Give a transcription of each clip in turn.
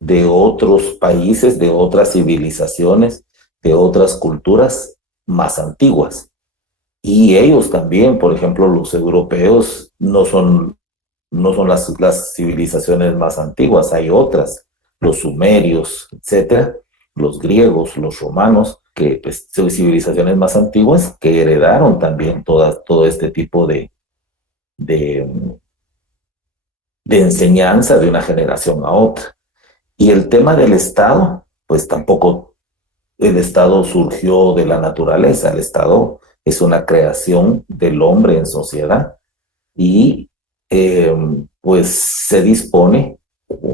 de otros países, de otras civilizaciones, de otras culturas más antiguas. Y ellos también, por ejemplo, los europeos no son las civilizaciones más antiguas, hay otras, los sumerios, etcétera, los griegos, los romanos, que pues, son civilizaciones más antiguas que heredaron también todo este tipo de, de enseñanza de una generación a otra. Y el tema del Estado, pues tampoco el Estado surgió de la naturaleza, el Estado es una creación del hombre en sociedad y eh, pues se dispone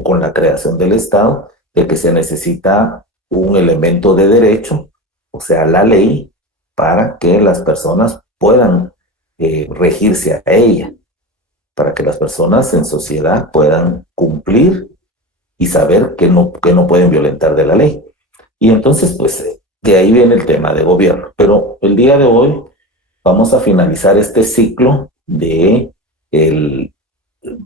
con la creación del Estado de que se necesita un elemento de derecho, o sea, la ley, para que las personas puedan regirse a ella, para que las personas en sociedad puedan cumplir y saber que no pueden violentar de la ley. Y entonces, pues, de ahí viene el tema de gobierno. Pero el día de hoy vamos a finalizar este ciclo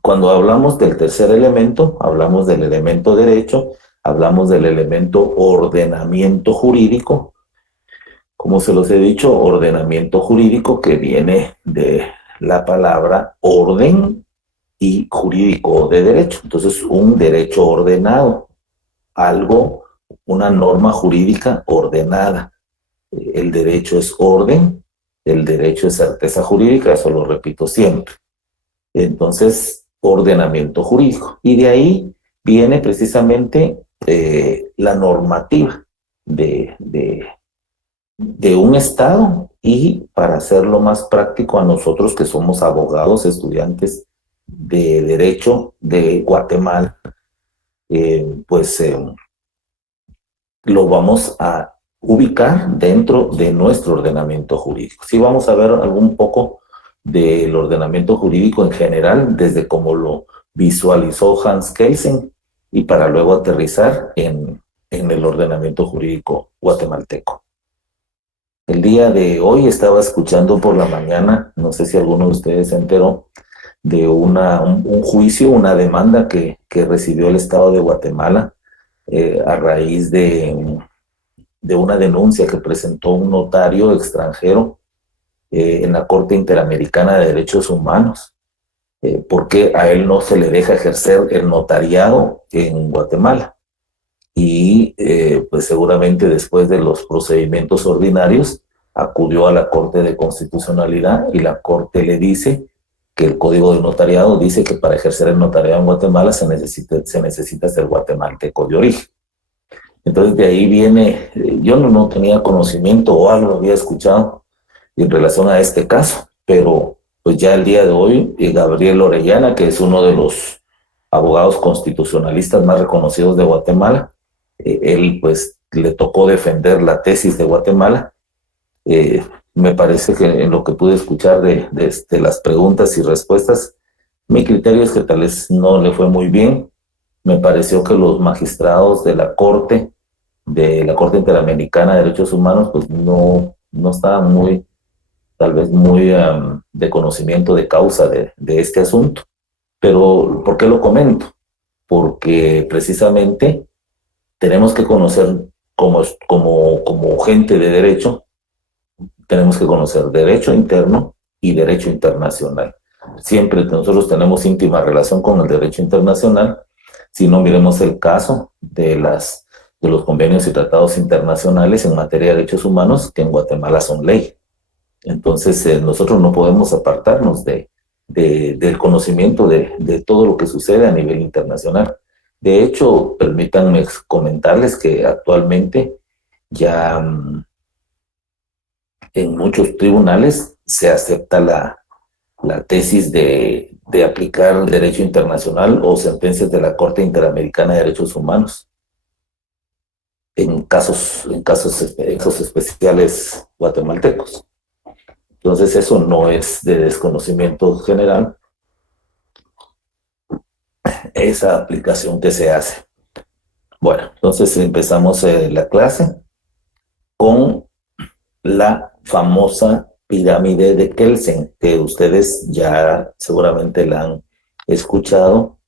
cuando hablamos del tercer elemento, hablamos del elemento derecho, hablamos del elemento ordenamiento jurídico. Como se los he dicho, ordenamiento jurídico que viene de la palabra orden y jurídico de derecho. Entonces, un derecho ordenado, algo, una norma jurídica ordenada. El derecho es orden, el derecho es certeza jurídica, eso lo repito siempre. Entonces, ordenamiento jurídico. Y de ahí viene precisamente la normativa de un Estado y para hacerlo más práctico a nosotros que somos abogados, estudiantes de Derecho de Guatemala, pues lo vamos a ubicar dentro de nuestro ordenamiento jurídico. Sí, vamos a ver algún poco del ordenamiento jurídico en general, desde cómo lo visualizó Hans Kelsen, y para luego aterrizar en el ordenamiento jurídico guatemalteco. El día de hoy estaba escuchando por la mañana, no sé si alguno de ustedes se enteró, de un juicio, una demanda que recibió el Estado de Guatemala a raíz de una denuncia que presentó un notario extranjero en la Corte Interamericana de Derechos Humanos, porque a él no se le deja ejercer el notariado en Guatemala. Y pues seguramente después de los procedimientos ordinarios acudió a la Corte de Constitucionalidad y la Corte le dice que el Código de Notariado dice que para ejercer el notariado en Guatemala se necesita ser guatemalteco de origen. Entonces de ahí viene, yo no tenía conocimiento o algo había escuchado en relación a este caso, pero pues ya el día de hoy Gabriel Orellana, que es uno de los abogados constitucionalistas más reconocidos de Guatemala, él pues le tocó defender la tesis de Guatemala. Me parece que en lo que pude escuchar de las preguntas y respuestas, mi criterio es que tal vez no le fue muy bien. Me pareció que los magistrados de la Corte Interamericana de Derechos Humanos, pues no estaban tal vez muy de conocimiento de causa de este asunto. Pero, ¿por qué lo comento? Porque precisamente tenemos que conocer como gente de derecho, tenemos que conocer derecho interno y derecho internacional. Siempre nosotros tenemos íntima relación con el derecho internacional. Si no, miremos el caso de los convenios y tratados internacionales en materia de derechos humanos, que en Guatemala son ley. Entonces, nosotros no podemos apartarnos del conocimiento de todo lo que sucede a nivel internacional. De hecho, permítanme comentarles que actualmente ya en muchos tribunales se acepta la tesis de aplicar derecho internacional o sentencias de la Corte Interamericana de Derechos Humanos en casos especiales guatemaltecos. Entonces eso no es de desconocimiento general, esa aplicación que se hace. Bueno, entonces empezamos la clase con la famosa pirámide de Kelsen, que ustedes ya seguramente la han escuchado.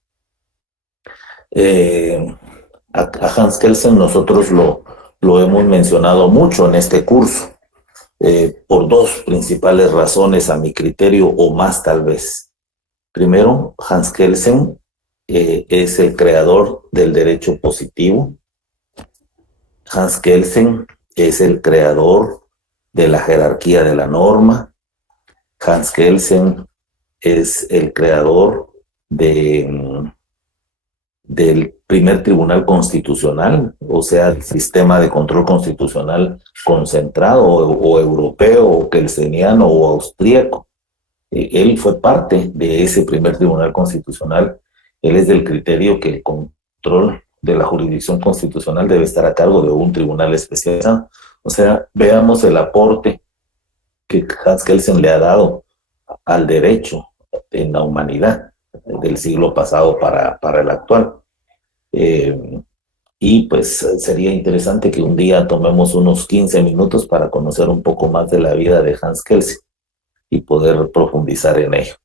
A Hans Kelsen nosotros lo hemos mencionado mucho en este curso, por dos principales razones a mi criterio, o más tal vez. Primero, Hans Kelsen es el creador del derecho positivo. Hans Kelsen es el creador de la jerarquía de la norma. Hans Kelsen es el creador del primer tribunal constitucional, o sea, el sistema de control constitucional concentrado o europeo, o kelseniano o austríaco. Él fue parte de ese primer tribunal constitucional. Él es del criterio que el control de la jurisdicción constitucional debe estar a cargo de un tribunal especializado. O sea, veamos el aporte que Hans Kelsen le ha dado al derecho en la humanidad del siglo pasado para el actual. Y pues sería interesante que un día tomemos unos 15 minutos para conocer un poco más de la vida de Hans Kelsen y poder profundizar en ello.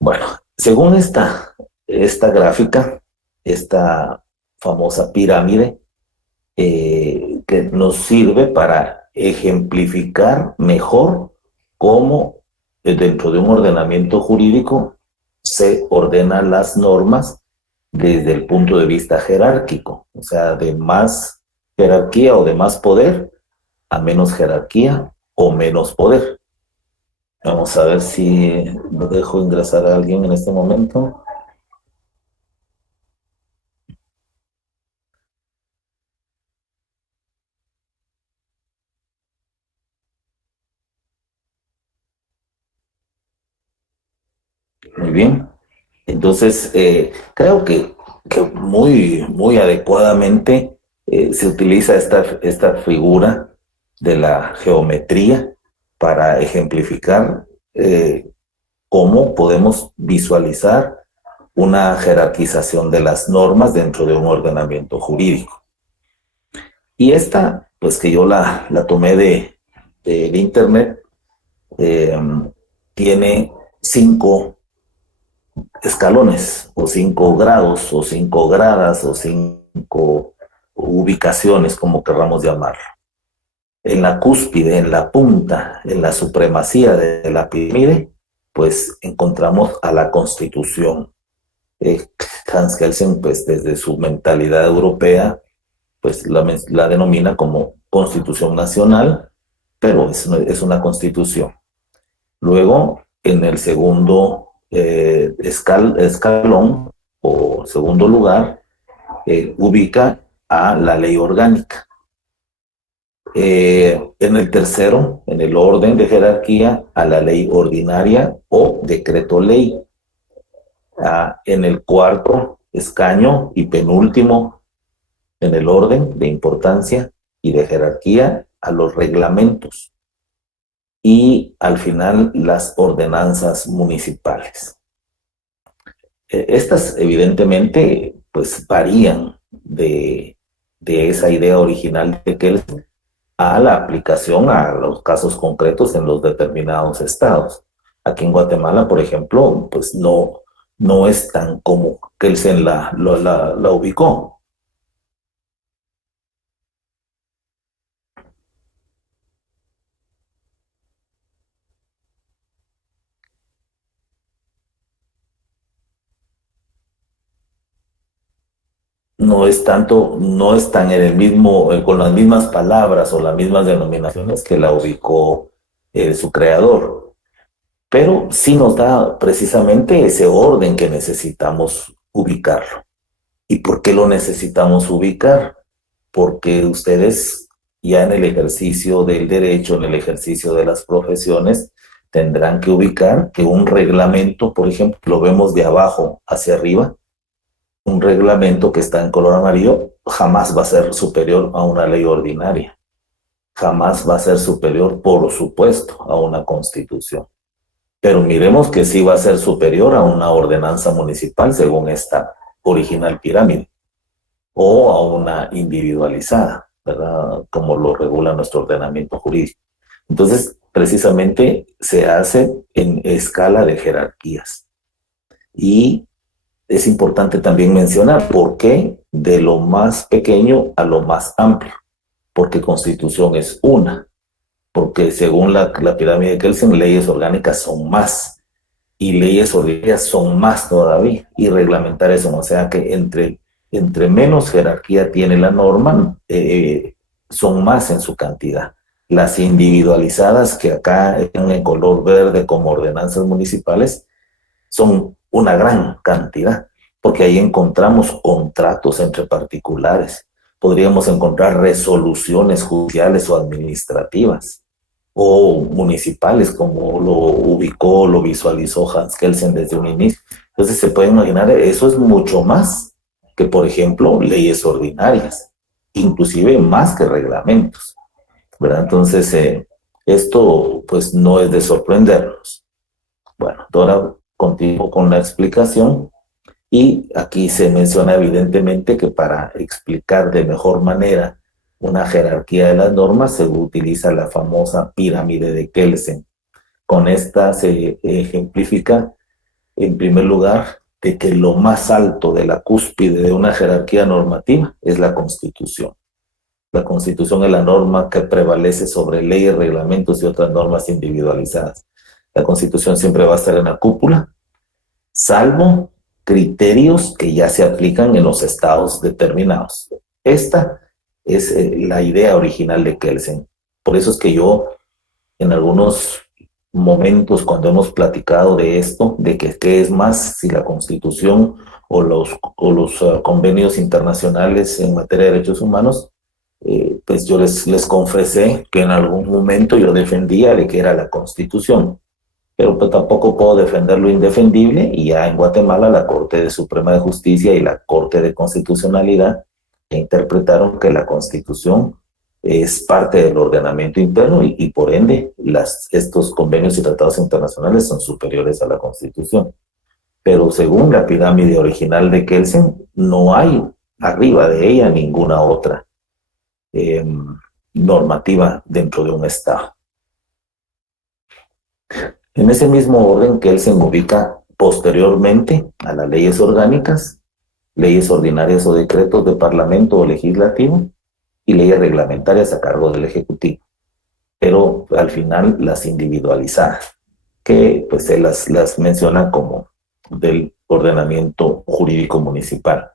Bueno, según esta gráfica, esta famosa pirámide, que nos sirve para ejemplificar mejor cómo dentro de un ordenamiento jurídico se ordenan las normas desde el punto de vista jerárquico, o sea, de más jerarquía o de más poder a menos jerarquía o menos poder. Vamos a ver si me dejo ingresar a alguien en este momento. Muy bien. Entonces, creo que muy adecuadamente se utiliza esta figura de la geometría para ejemplificar cómo podemos visualizar una jerarquización de las normas dentro de un ordenamiento jurídico. Y esta, pues que yo la tomé de internet, tiene 5 escalones, o 5 grados, o 5 gradas, o 5 ubicaciones, como querramos llamarlo. En la cúspide, en la punta, en la supremacía de la pirámide, pues encontramos a la Constitución. Hans Kelsen, pues desde su mentalidad europea, pues la denomina como Constitución Nacional, pero es una Constitución. Luego, en el segundo escalón o segundo lugar, ubica a la ley orgánica. En el tercero, en el orden de jerarquía, a la ley ordinaria o decreto ley. En el cuarto escaño y penúltimo en el orden de importancia y de jerarquía, a los reglamentos. Y al final, las ordenanzas municipales. Estas evidentemente pues varían de esa idea original de Kelsen a la aplicación a los casos concretos en los determinados estados. Aquí en Guatemala, por ejemplo, pues no es tan como Kelsen la ubicó. No es tan en el mismo, con las mismas palabras o las mismas denominaciones que la ubicó su creador, pero sí nos da precisamente ese orden que necesitamos ubicarlo. ¿Y por qué lo necesitamos ubicar? Porque ustedes ya en el ejercicio del derecho, en el ejercicio de las profesiones, tendrán que ubicar que un reglamento, por ejemplo, lo vemos de abajo hacia arriba. Un reglamento que está en color amarillo jamás va a ser superior a una ley ordinaria. Jamás va a ser superior, por supuesto, a una constitución. Pero miremos que sí va a ser superior a una ordenanza municipal según esta original pirámide, o a una individualizada, ¿verdad? Como lo regula nuestro ordenamiento jurídico. Entonces, precisamente se hace en escala de jerarquías. Y es importante también mencionar por qué de lo más pequeño a lo más amplio, porque constitución es una, porque según la pirámide de Kelsen, leyes orgánicas son más y leyes ordinarias son más todavía y reglamentarias son, o sea que entre menos jerarquía tiene la norma, son más en su cantidad. Las individualizadas, que acá están en color verde como ordenanzas municipales, son una gran cantidad, porque ahí encontramos contratos entre particulares, podríamos encontrar resoluciones judiciales o administrativas, o municipales, como lo ubicó, lo visualizó Hans Kelsen desde un inicio. Entonces se puede imaginar, eso es mucho más que, por ejemplo, leyes ordinarias, inclusive más que reglamentos, ¿verdad? Entonces, esto pues no es de sorprendernos. Bueno, ahora continúo con la explicación y aquí se menciona evidentemente que para explicar de mejor manera una jerarquía de las normas se utiliza la famosa pirámide de Kelsen. Con esta se ejemplifica, en primer lugar, de que lo más alto de la cúspide de una jerarquía normativa es la Constitución. La Constitución es la norma que prevalece sobre leyes, reglamentos y otras normas individualizadas. La Constitución siempre va a estar en la cúpula, salvo criterios que ya se aplican en los estados determinados. Esta es la idea original de Kelsen. Por eso es que yo, en algunos momentos, cuando hemos platicado de esto, de que qué es más, si la Constitución o los convenios internacionales en materia de derechos humanos, pues yo les confesé que en algún momento yo defendía de que era la Constitución, pero pues tampoco puedo defender lo indefendible, y ya en Guatemala la Corte Suprema de Justicia y la Corte de Constitucionalidad interpretaron que la Constitución es parte del ordenamiento interno y por ende estos convenios y tratados internacionales son superiores a la Constitución. Pero según la pirámide original de Kelsen, no hay arriba de ella ninguna otra normativa dentro de un Estado. En ese mismo orden, Kelsen ubica posteriormente a las leyes orgánicas, leyes ordinarias o decretos de parlamento o legislativo y leyes reglamentarias a cargo del Ejecutivo, pero al final las individualizadas, que pues él las menciona como del ordenamiento jurídico municipal.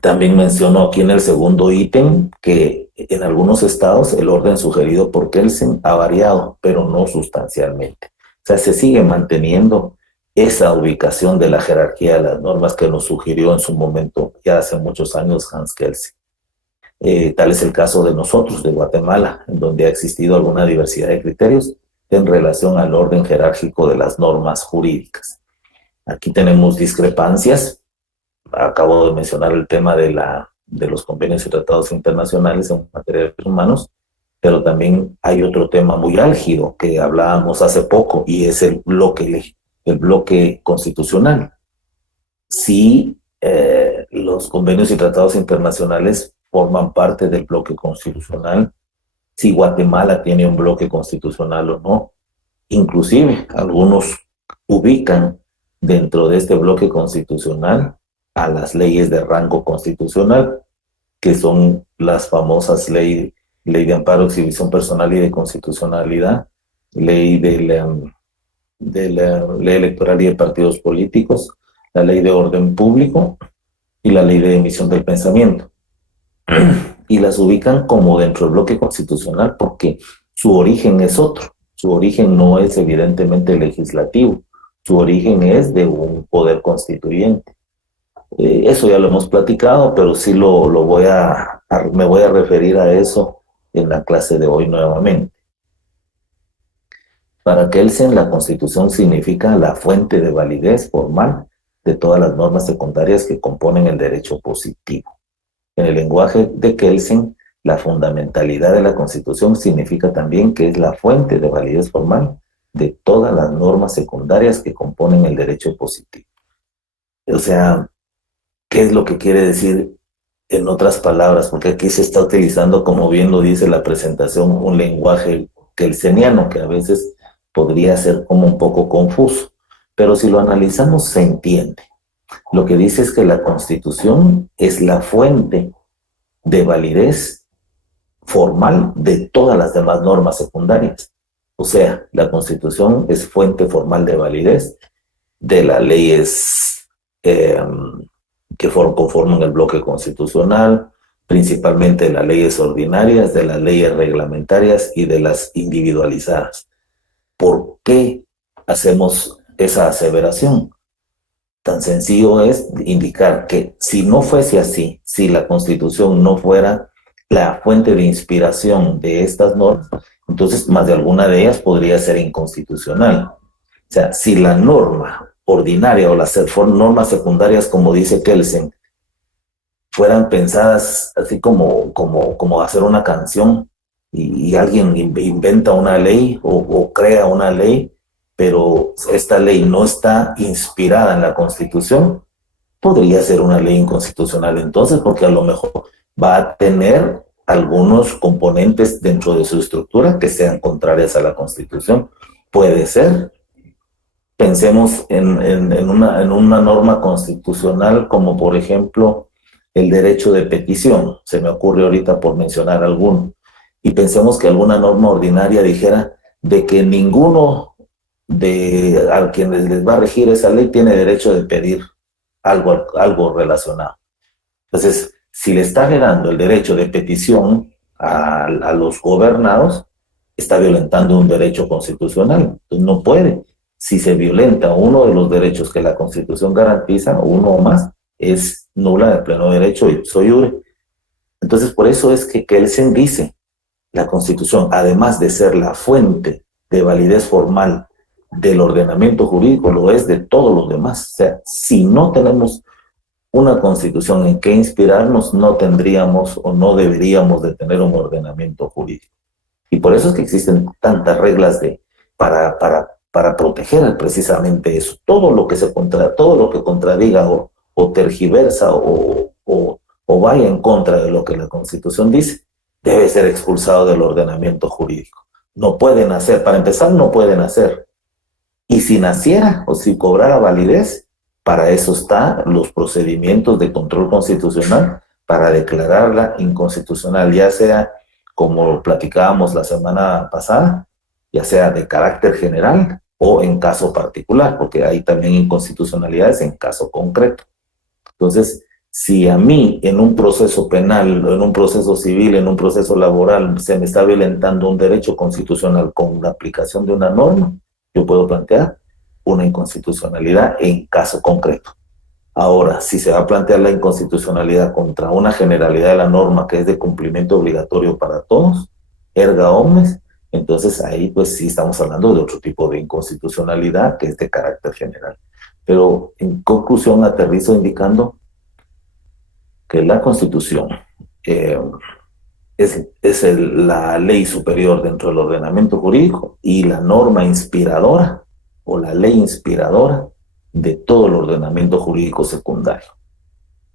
También menciono aquí en el segundo ítem que en algunos estados el orden sugerido por Kelsen ha variado, pero no sustancialmente. O sea, se sigue manteniendo esa ubicación de la jerarquía de las normas que nos sugirió en su momento, ya hace muchos años, Hans Kelsen. Tal es el caso de nosotros, de Guatemala, en donde ha existido alguna diversidad de criterios en relación al orden jerárquico de las normas jurídicas. Aquí tenemos discrepancias. Acabo de mencionar el tema de los convenios y tratados internacionales en materia de derechos humanos, pero también hay otro tema muy álgido que hablábamos hace poco, y es el bloque constitucional. Si los convenios y tratados internacionales forman parte del bloque constitucional, si Guatemala tiene un bloque constitucional o no. Inclusive algunos ubican dentro de este bloque constitucional a las leyes de rango constitucional, que son las famosas ley de amparo, exhibición personal y de constitucionalidad, ley de la ley electoral y de partidos políticos, la ley de orden público y la ley de emisión del pensamiento. Y las ubican como dentro del bloque constitucional porque su origen es otro. Su origen no es evidentemente legislativo, su origen es de un poder constituyente. Eso ya lo hemos platicado, pero sí me voy a referir a eso en la clase de hoy nuevamente. Para Kelsen, la Constitución significa la fuente de validez formal de todas las normas secundarias que componen el derecho positivo. En el lenguaje de Kelsen, la fundamentalidad de la Constitución significa también que es la fuente de validez formal de todas las normas secundarias que componen el derecho positivo. O sea, ¿qué es lo que quiere decir en otras palabras? Porque aquí se está utilizando, como bien lo dice la presentación, un lenguaje kelseniano que a veces podría ser como un poco confuso. pero si lo analizamos se entiende. Lo que dice es que la Constitución es la fuente de validez formal de todas las demás normas secundarias. O sea, la Constitución es fuente formal de validez de las leyes que conforman el bloque constitucional, principalmente de las leyes ordinarias, de las leyes reglamentarias y de las individualizadas. ¿Por qué hacemos esa aseveración? Tan sencillo es indicar que si no fuese así, si la Constitución no fuera la fuente de inspiración de estas normas, entonces más de alguna de ellas podría ser inconstitucional. O sea, si la norma ordinaria o las normas secundarias, como dice Kelsen, fueran pensadas así como hacer una canción y alguien inventa una ley o crea una ley, pero esta ley no está inspirada en la Constitución, podría ser una ley inconstitucional entonces, porque a lo mejor va a tener algunos componentes dentro de su estructura que sean contrarias a la Constitución. Puede ser. Pensemos en una norma constitucional como, por ejemplo, el derecho de petición. Se me ocurre ahorita por mencionar alguno. Y pensemos que alguna norma ordinaria dijera de que ninguno a quienes les va a regir esa ley tiene derecho de pedir algo relacionado. Entonces, si le está generando el derecho de petición a los gobernados, está violentando un derecho constitucional. Entonces, no puede. Si se violenta uno de los derechos que la Constitución garantiza, uno o más, es nula de pleno derecho ipso iure. Entonces, por eso es que Kelsen dice, la Constitución, además de ser la fuente de validez formal del ordenamiento jurídico, lo es de todos los demás. O sea, si no tenemos una Constitución en que inspirarnos, no tendríamos o no deberíamos de tener un ordenamiento jurídico. Y por eso es que existen tantas reglas para proteger precisamente eso. Todo lo que contradiga o tergiversa o vaya en contra de lo que la Constitución dice, debe ser expulsado del ordenamiento jurídico. No pueden hacer, para empezar, no pueden hacer. Y si naciera o si cobrara validez, para eso están los procedimientos de control constitucional para declararla inconstitucional, ya sea como platicábamos la semana pasada, ya sea de carácter general o en caso particular, porque hay también inconstitucionalidades en caso concreto. Entonces, si a mí en un proceso penal, en un proceso civil, en un proceso laboral, se me está violentando un derecho constitucional con la aplicación de una norma, yo puedo plantear una inconstitucionalidad en caso concreto. Ahora, si se va a plantear la inconstitucionalidad contra una generalidad de la norma que es de cumplimiento obligatorio para todos, erga omnes, entonces ahí pues sí estamos hablando de otro tipo de inconstitucionalidad que es de carácter general. Pero en conclusión aterrizo indicando que la Constitución es la ley superior dentro del ordenamiento jurídico y la norma inspiradora o la ley inspiradora de todo el ordenamiento jurídico secundario.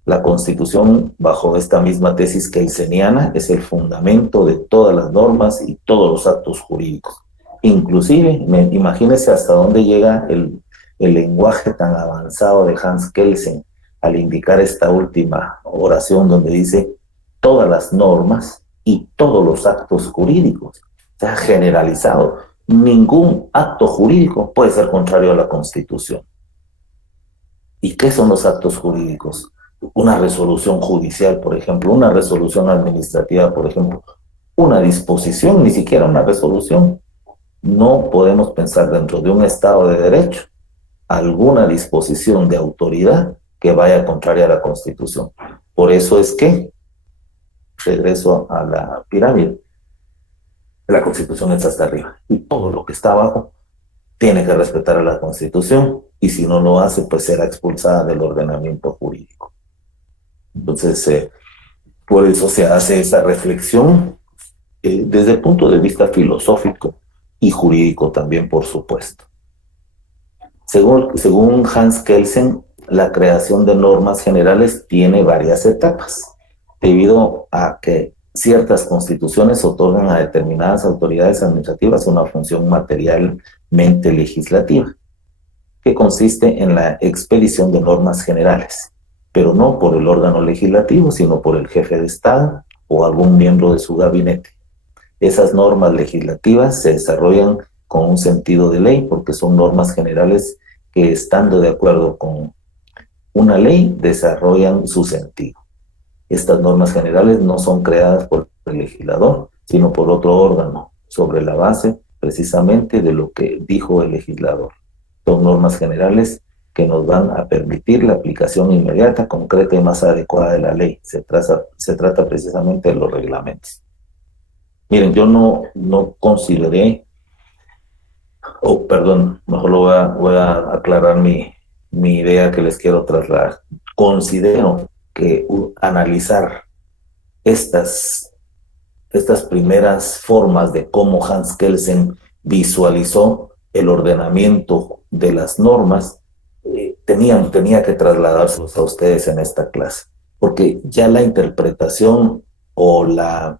La Constitución, bajo esta misma tesis kelseniana, es el fundamento de todas las normas y todos los actos jurídicos. Inclusive, imagínense hasta dónde llega el lenguaje tan avanzado de Hans Kelsen al indicar esta última oración donde dice todas las normas y todos los actos jurídicos. O sea, generalizado. Ningún acto jurídico puede ser contrario a la Constitución. ¿Y qué son los actos jurídicos? Una resolución judicial, por ejemplo, una resolución administrativa, por ejemplo, una disposición, ni siquiera una resolución. No podemos pensar dentro de un Estado de Derecho alguna disposición de autoridad que vaya contraria a la Constitución. Por eso es que, regreso a la pirámide, la Constitución está hasta arriba y todo lo que está abajo tiene que respetar a la Constitución y si no lo hace, pues será expulsada del ordenamiento jurídico. Entonces, por eso se hace esa reflexión desde el punto de vista filosófico y jurídico también, por supuesto. Según Hans Kelsen, la creación de normas generales tiene varias etapas, debido a que ciertas constituciones otorgan a determinadas autoridades administrativas una función materialmente legislativa. que consiste en la expedición de normas generales, pero no por el órgano legislativo, sino por el jefe de Estado o algún miembro de su gabinete. Esas normas legislativas se desarrollan con un sentido de ley porque son normas generales que, estando de acuerdo con una ley, desarrollan su sentido. Estas normas generales no son creadas por el legislador, sino por otro órgano, sobre la base precisamente de lo que dijo el legislador. Son normas generales que nos van a permitir la aplicación inmediata, concreta y más adecuada de la ley. Se trata precisamente de los reglamentos. Miren, yo no consideré, mejor voy a aclarar mi idea que les quiero trasladar. Considero que analizar estas primeras formas de cómo Hans Kelsen visualizó el ordenamiento de las normas, tenía que trasladárselos a ustedes en esta clase, porque ya la interpretación o la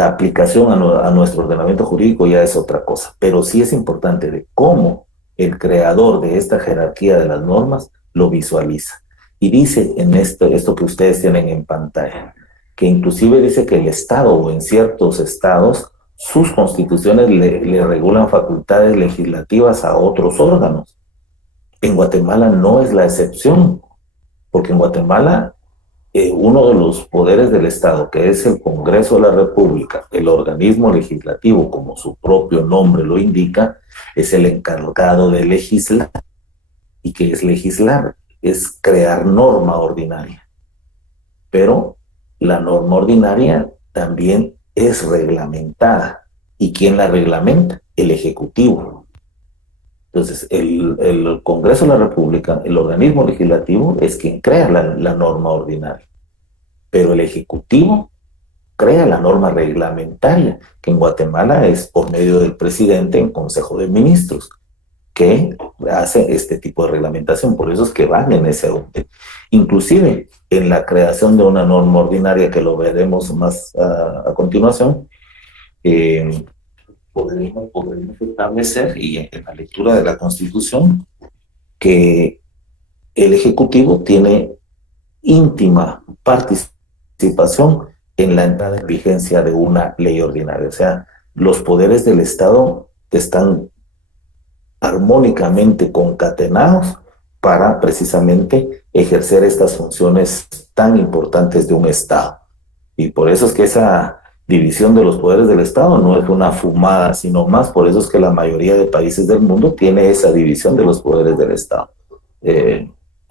aplicación a nuestro ordenamiento jurídico ya es otra cosa, pero sí es importante de cómo el creador de esta jerarquía de las normas lo visualiza. Y dice en esto que ustedes tienen en pantalla, que inclusive dice que el Estado o en ciertos estados, sus constituciones le regulan facultades legislativas a otros órganos. En Guatemala no es la excepción, porque en Guatemala uno de los poderes del Estado, que es el Congreso de la República, el organismo legislativo, como su propio nombre lo indica, es el encargado de legislar. ¿Y qué es legislar? Es crear norma ordinaria. Pero la norma ordinaria también es reglamentada. ¿Y quién la reglamenta? El Ejecutivo. Entonces, el Congreso de la República, el organismo legislativo, es quien crea la norma ordinaria. Pero el Ejecutivo crea la norma reglamentaria, que en Guatemala es por medio del presidente en Consejo de Ministros, que hace este tipo de reglamentación. Por eso es que van en ese orden. Inclusive, en la creación de una norma ordinaria, que lo veremos más a continuación, podremos establecer, y en la lectura de la Constitución, que el Ejecutivo tiene íntima participación en la entrada en vigencia de una ley ordinaria. O sea, los poderes del Estado están armónicamente concatenados para precisamente ejercer estas funciones tan importantes de un Estado. Y por eso es que esa división de los poderes del Estado no es una fumada, sino más, por eso es que la mayoría de países del mundo tiene esa división de los poderes del Estado.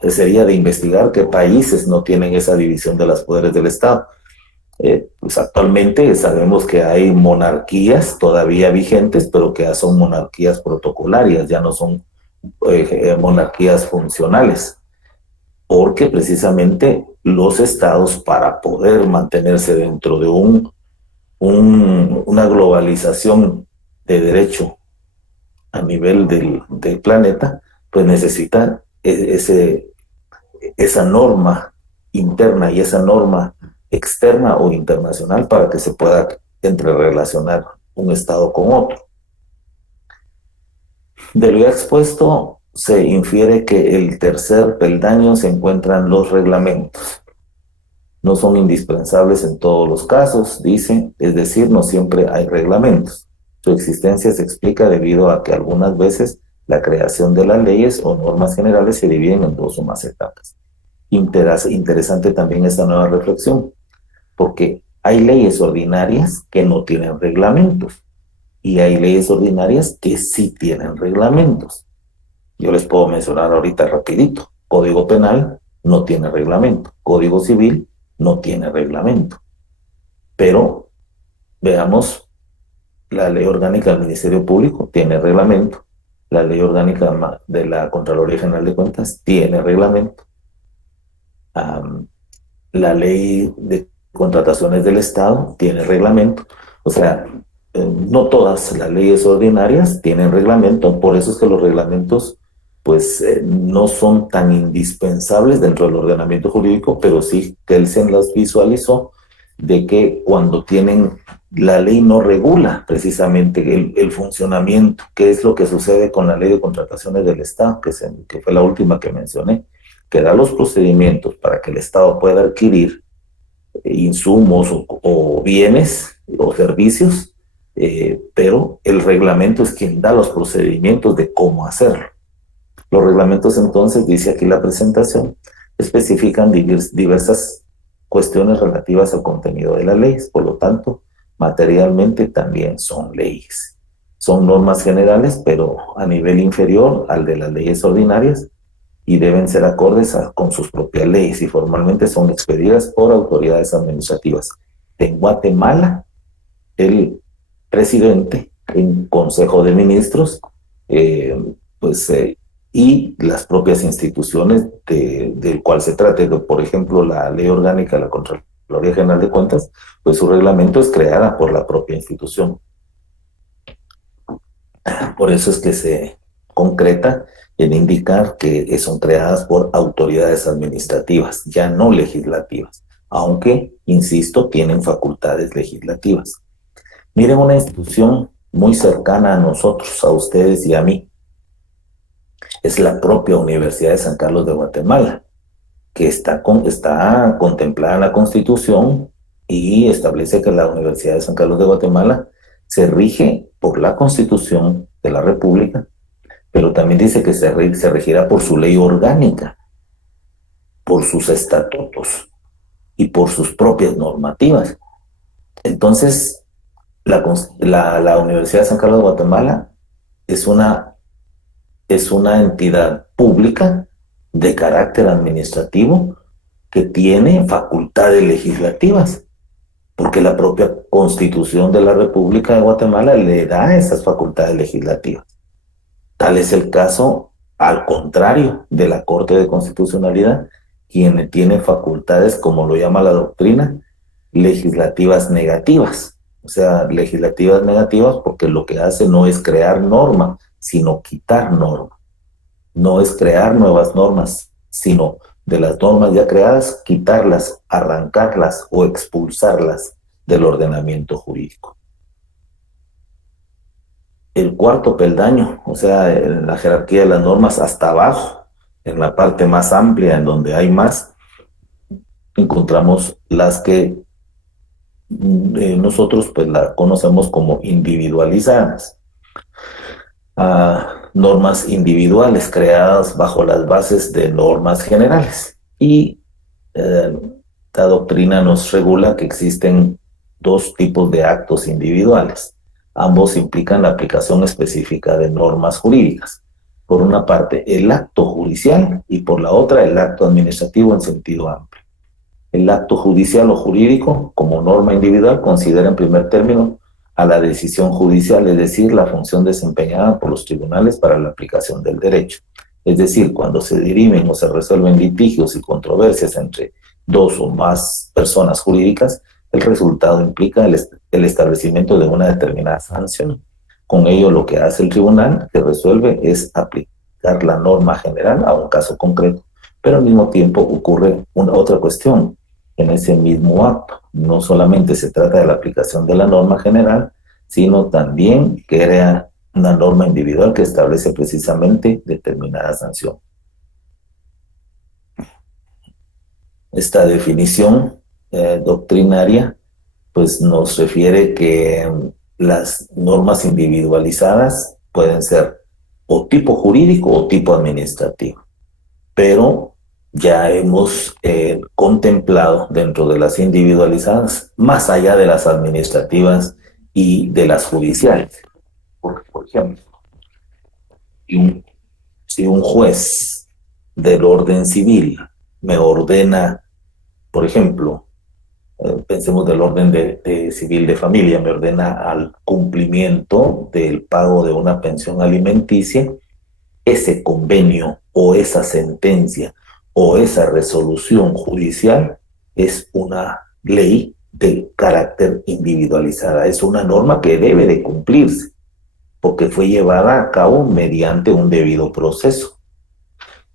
Sería de investigar qué países no tienen esa división de los poderes del Estado. Pues actualmente sabemos que hay monarquías todavía vigentes, pero que ya son monarquías protocolarias, ya no son monarquías funcionales, porque precisamente los estados, para poder mantenerse dentro de una globalización de derecho a nivel del planeta, pues necesitan esa norma interna y esa norma externa o internacional para que se pueda entrerelacionar un estado con otro. De lo ya expuesto, se infiere que el tercer peldaño se encuentran los reglamentos. No son indispensables en todos los casos, dice, es decir, no siempre hay reglamentos. Su existencia se explica debido a que algunas veces la creación de las leyes o normas generales se dividen en dos o más etapas. Interesante también esta nueva reflexión, porque hay leyes ordinarias que no tienen reglamentos y hay leyes ordinarias que sí tienen reglamentos. Yo les puedo mencionar ahorita rapidito. Código Penal no tiene reglamento. Código Civil no tiene reglamento. Pero veamos, la Ley Orgánica del Ministerio Público tiene reglamento. La Ley Orgánica de la Contraloría General de Cuentas tiene reglamento. La Ley de Contrataciones del Estado tiene reglamento. O sea, no todas las leyes ordinarias tienen reglamento, por eso es que los reglamentos pues no son tan indispensables dentro del ordenamiento jurídico, pero sí Kelsen las visualizó de que cuando tienen la ley no regula precisamente el funcionamiento, qué es lo que sucede con la ley de contrataciones del Estado, que fue la última que mencioné, que da los procedimientos para que el Estado pueda adquirir insumos o bienes o servicios, pero el reglamento es quien da los procedimientos de cómo hacerlo. Los reglamentos, entonces, dice aquí la presentación, especifican diversas cuestiones relativas al contenido de la ley, por lo tanto, materialmente también son leyes. Son normas generales, pero a nivel inferior al de las leyes ordinarias, y deben ser acordes con sus propias leyes, y formalmente son expedidas por autoridades administrativas. En Guatemala, el presidente en Consejo de Ministros, y las propias instituciones del cual se trate, por ejemplo, la Ley Orgánica de la Contraloría General de Cuentas, pues su reglamento es creada por la propia institución. Por eso es que se concreta en indicar que son creadas por autoridades administrativas, ya no legislativas, aunque, insisto, tienen facultades legislativas. Miren, una institución muy cercana a nosotros, a ustedes y a mí, es la propia Universidad de San Carlos de Guatemala, que está contemplada en la Constitución y establece que la Universidad de San Carlos de Guatemala se rige por la Constitución de la República, pero también dice que se regirá por su ley orgánica, por sus estatutos y por sus propias normativas. Entonces, la Universidad de San Carlos de Guatemala es una entidad pública de carácter administrativo que tiene facultades legislativas, porque la propia Constitución de la República de Guatemala le da esas facultades legislativas. Tal es el caso, al contrario, de la Corte de Constitucionalidad, quien tiene facultades, como lo llama la doctrina, legislativas negativas. O sea, legislativas negativas porque lo que hace no es crear norma, sino quitar norma. No es crear nuevas normas, sino de las normas ya creadas, quitarlas, arrancarlas o expulsarlas del ordenamiento jurídico. El cuarto peldaño, o sea, en la jerarquía de las normas hasta abajo, en la parte más amplia, en donde hay más, encontramos las que nosotros pues la conocemos como individualizadas. Normas individuales creadas bajo las bases de normas generales. Y la doctrina nos regula que existen dos tipos de actos individuales. Ambos implican la aplicación específica de normas jurídicas. Por una parte, el acto judicial y por la otra, el acto administrativo en sentido amplio. El acto judicial o jurídico, como norma individual, considera en primer término a la decisión judicial, es decir, la función desempeñada por los tribunales para la aplicación del derecho. Es decir, cuando se dirimen o se resuelven litigios y controversias entre dos o más personas jurídicas, el resultado implica el establecimiento de una determinada sanción. Con ello, lo que hace el tribunal que resuelve es aplicar la norma general a un caso concreto, pero al mismo tiempo ocurre otra cuestión. En ese mismo acto, no solamente se trata de la aplicación de la norma general, sino también crea una norma individual que establece precisamente determinada sanción. Esta definición doctrinaria pues nos refiere que las normas individualizadas pueden ser o tipo jurídico o tipo administrativo, pero ya hemos contemplado dentro de las individualizadas, más allá de las administrativas y de las judiciales. Porque, por ejemplo, si un juez del orden civil me ordena, por ejemplo, pensemos del orden de civil de familia, me ordena al cumplimiento del pago de una pensión alimenticia, ese convenio o esa sentencia o esa resolución judicial es una ley de carácter individualizada, es una norma que debe de cumplirse porque fue llevada a cabo mediante un debido proceso.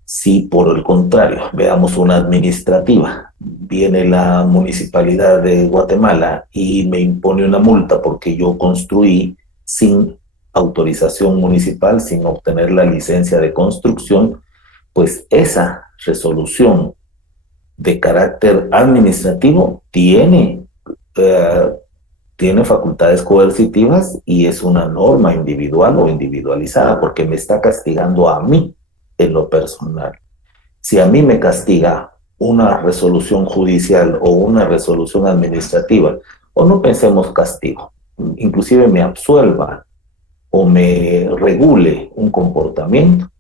Si por el contrario, veamos una administrativa, viene la Municipalidad de Guatemala y me impone una multa porque yo construí sin autorización municipal, sin obtener la licencia de construcción, pues esa resolución de carácter administrativo tiene facultades coercitivas y es una norma individual o individualizada porque me está castigando a mí en lo personal. Si a mí me castiga una resolución judicial o una resolución administrativa, o no pensemos castigo, inclusive me absuelva o me regule un comportamiento,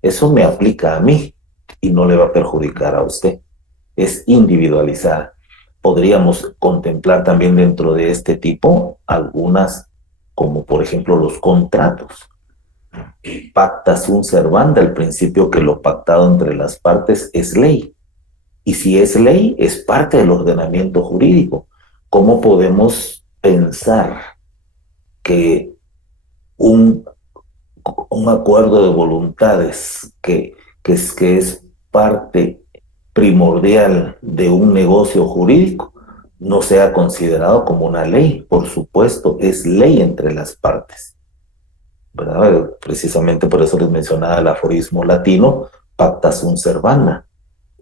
eso me aplica a mí y no le va a perjudicar a usted. Es individualizada. Podríamos contemplar también dentro de este tipo algunas, como por ejemplo los contratos. Pacta sunt servanda, el principio que lo pactado entre las partes es ley. Y si es ley, es parte del ordenamiento jurídico. ¿Cómo podemos pensar que un acuerdo de voluntades que es parte primordial de un negocio jurídico no sea considerado como una ley? Por supuesto, es ley entre las partes, ¿verdad? Precisamente por eso les mencionaba el aforismo latino, pacta sunt servanda.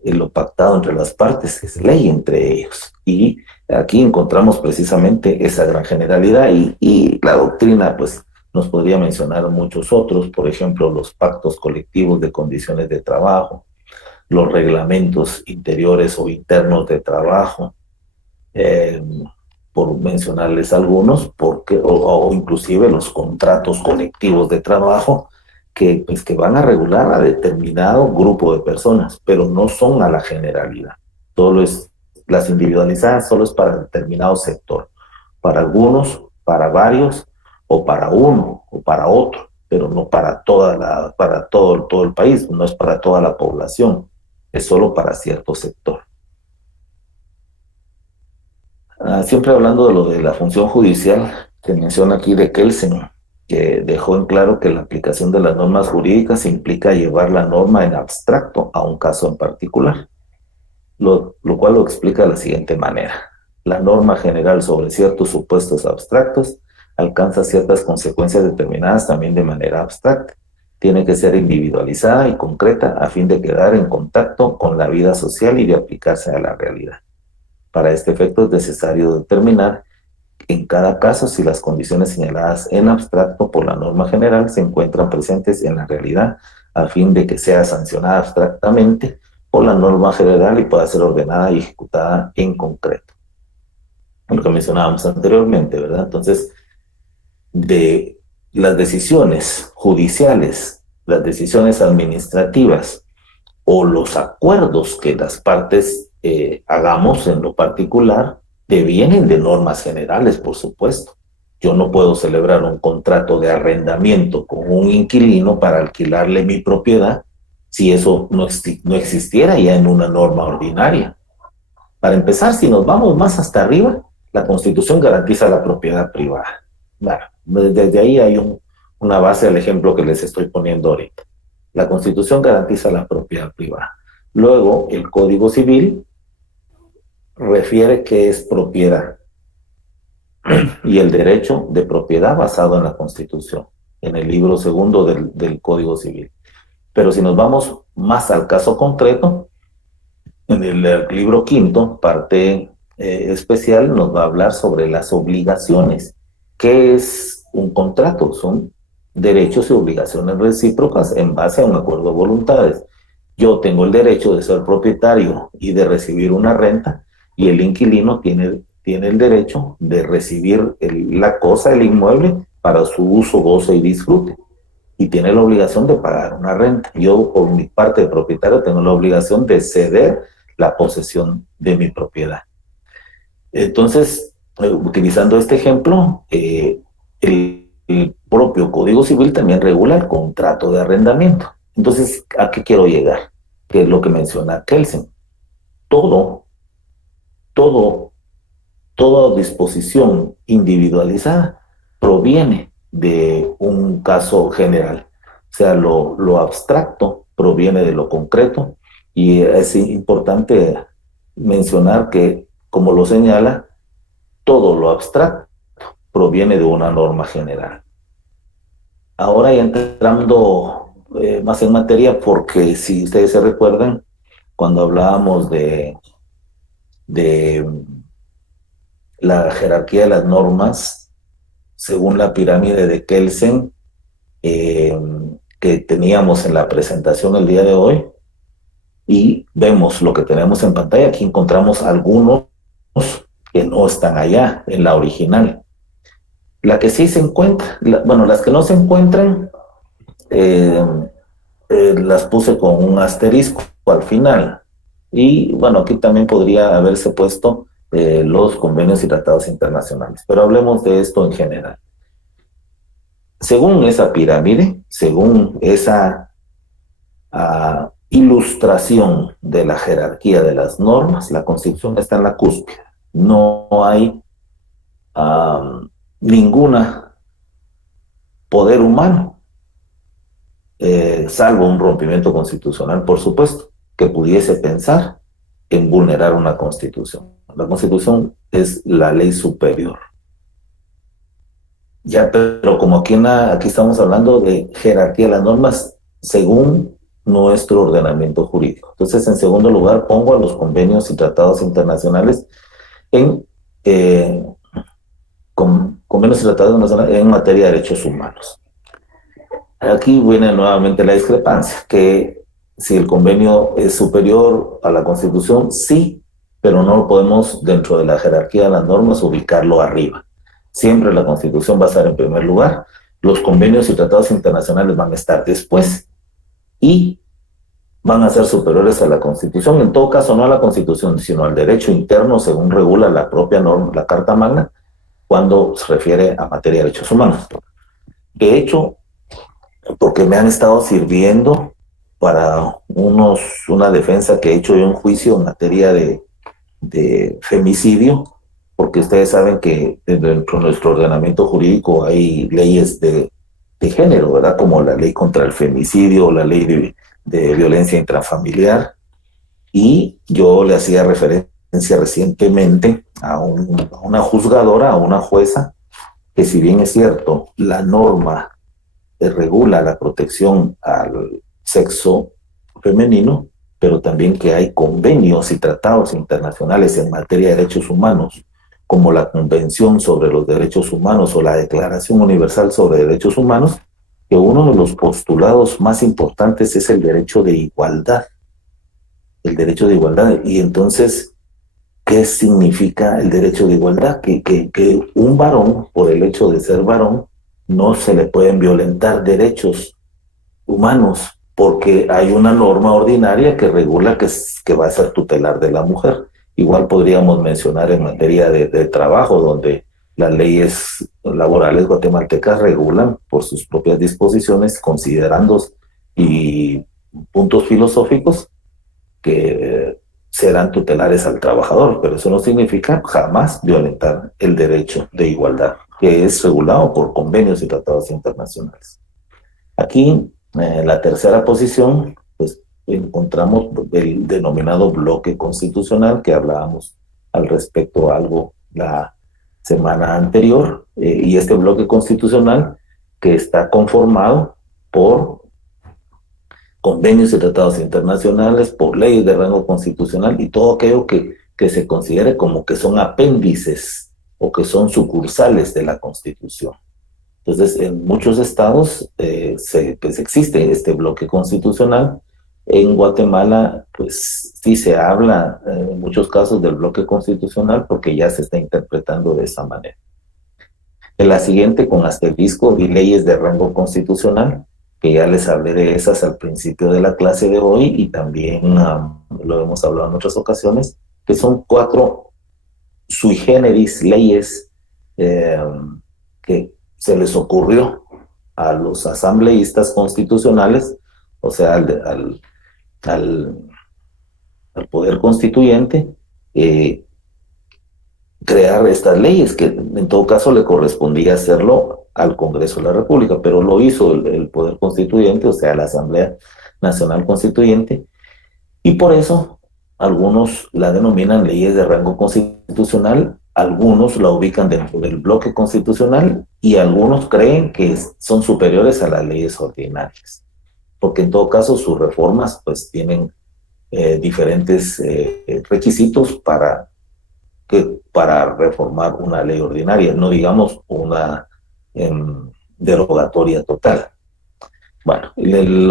Lo pactado entre las partes es ley entre ellos. Y aquí encontramos precisamente esa gran generalidad y la doctrina pues nos podría mencionar muchos otros, por ejemplo, los pactos colectivos de condiciones de trabajo, los reglamentos interiores o internos de trabajo, por mencionarles algunos, o inclusive los contratos colectivos de trabajo que van a regular a determinado grupo de personas, pero no son a la generalidad. Las individualizadas solo es para determinado sector, para algunos, para varios, o para uno, o para otro, pero no para todo el país, no es para toda la población, es solo para cierto sector. Siempre hablando de lo de la función judicial, que menciona aquí de Kelsen, que dejó en claro que la aplicación de las normas jurídicas implica llevar la norma en abstracto a un caso en particular, lo cual lo explica de la siguiente manera. La norma general sobre ciertos supuestos abstractos alcanza ciertas consecuencias determinadas también de manera abstracta. Tiene que ser individualizada y concreta a fin de quedar en contacto con la vida social y de aplicarse a la realidad. Para este efecto es necesario determinar en cada caso si las condiciones señaladas en abstracto por la norma general se encuentran presentes en la realidad a fin de que sea sancionada abstractamente por la norma general y pueda ser ordenada y ejecutada en concreto. Lo que mencionábamos anteriormente, ¿verdad? Entonces, de las decisiones judiciales, las decisiones administrativas o los acuerdos que las partes hagamos en lo particular, devienen de normas generales, por supuesto. Yo no puedo celebrar un contrato de arrendamiento con un inquilino para alquilarle mi propiedad si eso no existiera ya en una norma ordinaria. Para empezar, si nos vamos más hasta arriba, la Constitución garantiza la propiedad privada. Bueno, desde ahí hay una base al ejemplo que les estoy poniendo ahorita. La Constitución garantiza la propiedad privada. Luego, el Código Civil refiere qué es propiedad y el derecho de propiedad basado en la Constitución, en el libro segundo del Código Civil. Pero si nos vamos más al caso concreto, en el libro quinto, parte especial, nos va a hablar sobre las obligaciones. ¿Qué es un contrato? Son derechos y obligaciones recíprocas en base a un acuerdo de voluntades. Yo tengo el derecho de ser propietario y de recibir una renta, y el inquilino tiene el derecho de recibir la cosa, el inmueble, para su uso, goce y disfrute. Y tiene la obligación de pagar una renta. Yo, por mi parte de propietario, tengo la obligación de ceder la posesión de mi propiedad. Entonces, utilizando este ejemplo, el propio Código Civil también regula el contrato de arrendamiento. Entonces, ¿a qué quiero llegar? Que es lo que menciona Kelsen. Toda disposición individualizada proviene de un caso general. O sea, lo abstracto proviene de lo concreto, y es importante mencionar que, como lo señala, todo lo abstracto proviene de una norma general. Ahora ya entrando más en materia, porque si ustedes se recuerdan, cuando hablábamos de la jerarquía de las normas, según la pirámide de Kelsen, que teníamos en la presentación el día de hoy, y vemos lo que tenemos en pantalla. Aquí encontramos algunos que no están allá en la original. La que sí se encuentra, bueno, las que no se encuentran, las puse con un asterisco al final. Y bueno, aquí también podría haberse puesto los convenios y tratados internacionales, pero hablemos de esto en general. Según esa pirámide, según esa ilustración de la jerarquía de las normas, la Constitución está en la cúspide. No hay ninguna poder humano, salvo un rompimiento constitucional, por supuesto, que pudiese pensar en vulnerar una Constitución. La Constitución es la ley superior. Ya, pero como aquí estamos hablando de jerarquía de las normas según nuestro ordenamiento jurídico. Entonces, en segundo lugar, pongo a los convenios y tratados internacionales en convenios y tratados internacionales en materia de derechos humanos. Aquí viene nuevamente la discrepancia, que si el convenio es superior a la Constitución, sí, pero no lo podemos, dentro de la jerarquía de las normas, ubicarlo arriba. Siempre la Constitución va a estar en primer lugar, los convenios y tratados internacionales van a estar después y van a ser superiores a la Constitución, en todo caso no a la Constitución, sino al derecho interno, según regula la propia norma, la Carta Magna, cuando se refiere a materia de derechos humanos. De hecho, porque me han estado sirviendo para una defensa que he hecho yo en juicio en materia de femicidio, porque ustedes saben que dentro de nuestro ordenamiento jurídico hay leyes de género, ¿verdad? Como la ley contra el femicidio, la ley de violencia intrafamiliar, y yo le hacía referencia recientemente a una juzgadora, a una jueza, que si bien es cierto, la norma regula la protección al sexo femenino, pero también que hay convenios y tratados internacionales en materia de derechos humanos, como la Convención sobre los Derechos Humanos o la Declaración Universal sobre Derechos Humanos, que uno de los postulados más importantes es el derecho de igualdad. El derecho de igualdad. Y entonces, ¿qué significa el derecho de igualdad? Que un varón, por el hecho de ser varón, no se le pueden violentar derechos humanos, porque hay una norma ordinaria que regula que va a ser tutelar de la mujer. Igual podríamos mencionar en materia de trabajo, donde las leyes laborales guatemaltecas regulan por sus propias disposiciones, considerando y puntos filosóficos que serán tutelares al trabajador, pero eso no significa jamás violentar el derecho de igualdad, que es regulado por convenios y tratados internacionales. Aquí, en la tercera posición, pues encontramos el denominado bloque constitucional, que hablábamos al respecto algo la semana anterior, y este bloque constitucional que está conformado por convenios y tratados internacionales, por leyes de rango constitucional y todo aquello que se considere como que son apéndices o que son sucursales de la Constitución. Entonces, en muchos estados pues existe este bloque constitucional. En Guatemala, pues sí se habla en muchos casos del bloque constitucional porque ya se está interpretando de esa manera. En la siguiente, con asterisco y leyes de rango constitucional, que ya les hablé de esas al principio de la clase de hoy y también lo hemos hablado en otras ocasiones, que son 4 sui generis leyes que se les ocurrió a los asambleístas constitucionales, o sea, al poder constituyente, crear estas leyes, que en todo caso le correspondía hacerlo al Congreso de la República, pero lo hizo el Poder Constituyente, o sea, la Asamblea Nacional Constituyente, y por eso algunos la denominan leyes de rango constitucional, algunos la ubican dentro del bloque constitucional y algunos creen que son superiores a las leyes ordinarias, porque en todo caso sus reformas pues tienen diferentes requisitos para reformar una ley ordinaria, no digamos una derogatoria total. Bueno, en el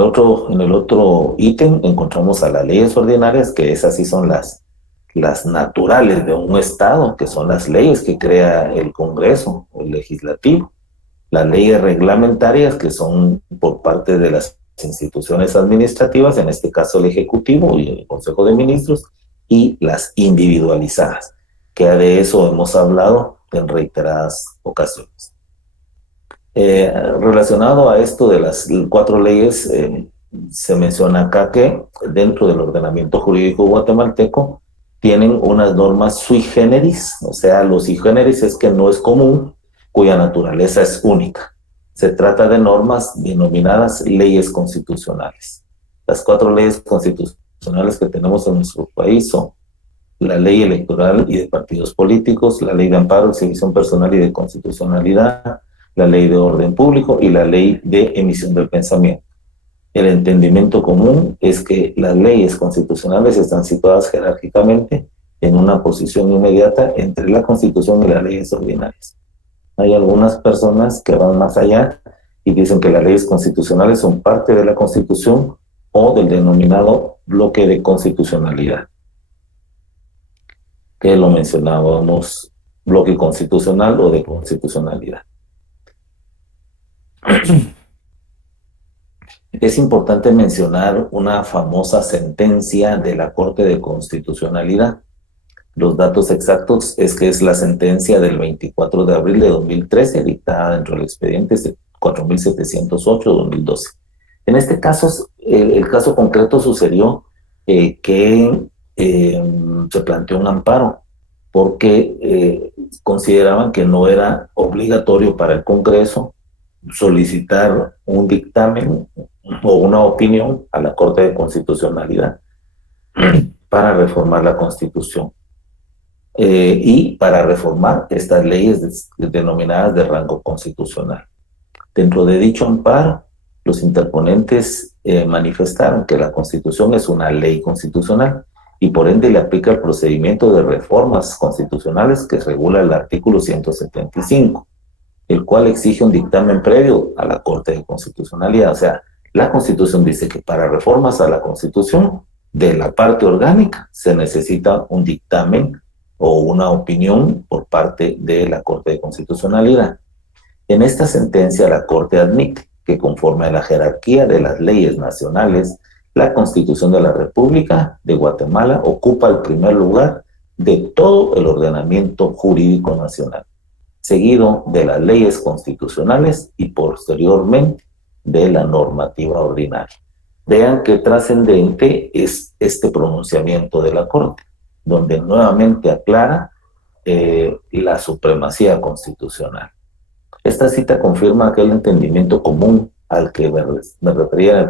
otro ítem encontramos a las leyes ordinarias, que esas sí son las naturales de un Estado, que son las leyes que crea el Congreso, el legislativo. Las leyes reglamentarias, que son por parte de las instituciones administrativas, en este caso el Ejecutivo y el Consejo de Ministros, y las individualizadas, que de eso hemos hablado en reiteradas ocasiones. Relacionado a esto de las 4 leyes, se menciona acá que dentro del ordenamiento jurídico guatemalteco tienen unas normas sui generis, o sea, lo sui generis es que no es común, cuya naturaleza es única. Se trata de normas denominadas leyes constitucionales. Las 4 leyes constitucionales que tenemos en nuestro país son la ley electoral y de partidos políticos, la ley de amparo, exhibición personal y de constitucionalidad, la ley de orden público y la ley de emisión del pensamiento. El entendimiento común es que las leyes constitucionales están situadas jerárquicamente en una posición inmediata entre la Constitución y las leyes ordinarias. Hay algunas personas que van más allá y dicen que las leyes constitucionales son parte de la Constitución o del denominado bloque de constitucionalidad, que lo mencionábamos, bloque constitucional o de constitucionalidad. Es importante mencionar una famosa sentencia de la Corte de Constitucionalidad. Los datos exactos es que es la sentencia del 24 de abril de 2013, dictada dentro del expediente 4708-2012. En este caso, el caso concreto sucedió que se planteó un amparo porque consideraban que no era obligatorio para el Congreso solicitar un dictamen o una opinión a la Corte de Constitucionalidad para reformar la Constitución y para reformar estas leyes denominadas de rango constitucional. Dentro de dicho amparo, los interponentes manifestaron que la Constitución es una ley constitucional y por ende le aplica el procedimiento de reformas constitucionales que regula el artículo 175, el cual exige un dictamen previo a la Corte de Constitucionalidad. O sea, la Constitución dice que para reformas a la Constitución de la parte orgánica se necesita un dictamen o una opinión por parte de la Corte de Constitucionalidad. En esta sentencia, la Corte admite que conforme a la jerarquía de las leyes nacionales, la Constitución de la República de Guatemala ocupa el primer lugar de todo el ordenamiento jurídico nacional, seguido de las leyes constitucionales y posteriormente de la normativa ordinaria. Vean qué trascendente es este pronunciamiento de la Corte, donde nuevamente aclara la supremacía constitucional. Esta cita confirma aquel entendimiento común al que me refería en el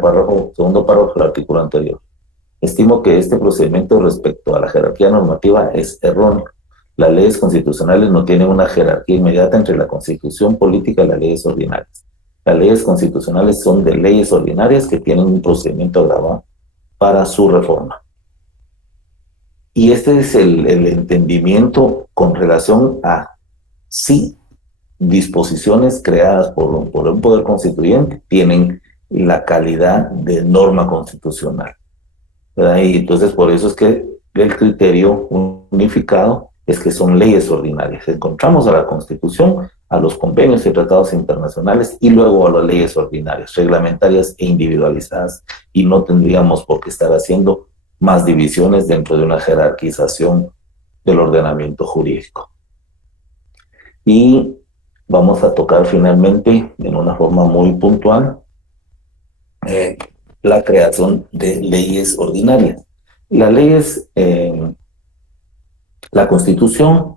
segundo párrafo del artículo anterior. Estimo que este procedimiento respecto a la jerarquía normativa es erróneo. Las leyes constitucionales no tienen una jerarquía inmediata entre la Constitución política y las leyes ordinarias. Las leyes constitucionales son de leyes ordinarias que tienen un procedimiento agravado para su reforma. Y este es el entendimiento con relación a si disposiciones creadas por un poder constituyente tienen la calidad de norma constitucional, ¿verdad? Y entonces por eso es que el criterio unificado es que son leyes ordinarias. Encontramos a la Constitución, a los convenios y tratados internacionales y luego a las leyes ordinarias, reglamentarias e individualizadas, y no tendríamos por qué estar haciendo más divisiones dentro de una jerarquización del ordenamiento jurídico. Y vamos a tocar finalmente, en una forma muy puntual, la creación de leyes ordinarias. Las leyes, la Constitución